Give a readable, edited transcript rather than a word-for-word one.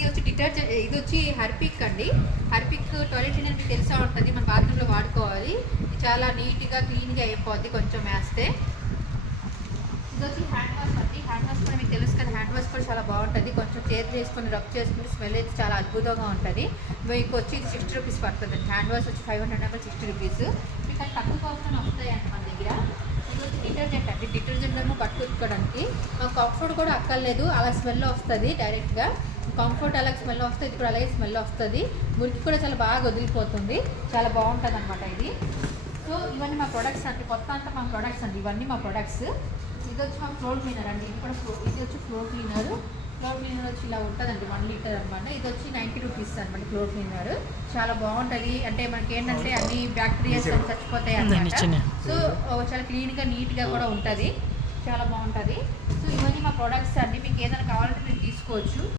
ఇది వచ్చి డిటర్జెంట్, ఇది వచ్చి హర్పిక్ అండి. హర్పిక్ టాయిలెట్ క్లీనర్ మీకు తెలిసే ఉంటుంది, మన బాత్రూంలో వాడుకోవాలి. చాలా నీట్గా క్లీన్గా అయిపోద్ది కొంచెం వేస్తే. ఇది వచ్చి హ్యాండ్ వాష్ అండి. హ్యాండ్ వాష్ కూడా మీకు తెలుసు కదా, హ్యాండ్ వాష్ కూడా చాలా బాగుంటుంది. కొంచెం చేతి వేసుకొని రబ్ చేసుకుంటే స్మెల్ అయితే చాలా అద్భుతంగా ఉంటుంది. మీకు వచ్చి ఇది 60 రూపీస్ పడుతుంది. హ్యాండ్ వాష్ వచ్చి 500 ml 60 రూపీస్. మీకు అది తక్కువ కాస్ట్లోనే వస్తాయండి మన దగ్గర. ఇది వచ్చి డిటర్జెంట్ అండి. డిటర్జెంట్ ఏమో బట్టలు ఉతుకోవడానికి. కంఫర్ట్ కూడా అక్కర్లేదు, అలా స్మెల్ వస్తుంది డైరెక్ట్గా. కంఫర్ట్ అలాగే స్మెల్ వస్తుంది, ఇది కూడా అలాగే స్మెల్ వస్తుంది. మురికి కూడా చాలా బాగా వదిలిపోతుంది, చాలా బాగుంటుంది అనమాట ఇది. సో ఇవన్నీ మా ప్రొడక్ట్స్ అండి, కొత్త అంతా మా ప్రొడక్ట్స్ అండి, ఇవన్నీ మా ప్రొడక్ట్స్. ఇది వచ్చి మా ఫ్లోర్ క్లీనర్ అండి. ఇది కూడా ఇది వచ్చి ఫ్లోర్ క్లీనర్. ఫ్లోర్ క్లీనర్ వచ్చి ఇలా ఉంటుందండి, 1 లీటర్ అనమాట. ఇది వచ్చి 90 రూపీస్ అనమాట ఫ్లోర్ క్లీనర్. చాలా బాగుంటుంది. అంటే మనకి ఏంటంటే అన్ని బ్యాక్టీరియాస్ చచ్చిపోతాయి అన్నమాట. సో చాలా క్లీన్గా నీట్గా కూడా ఉంటుంది, చాలా బాగుంటుంది. సో ఇవన్నీ మా ప్రొడక్ట్స్ అండి. మీకు ఏదైనా కావాలంటే మీరు తీసుకోవచ్చు.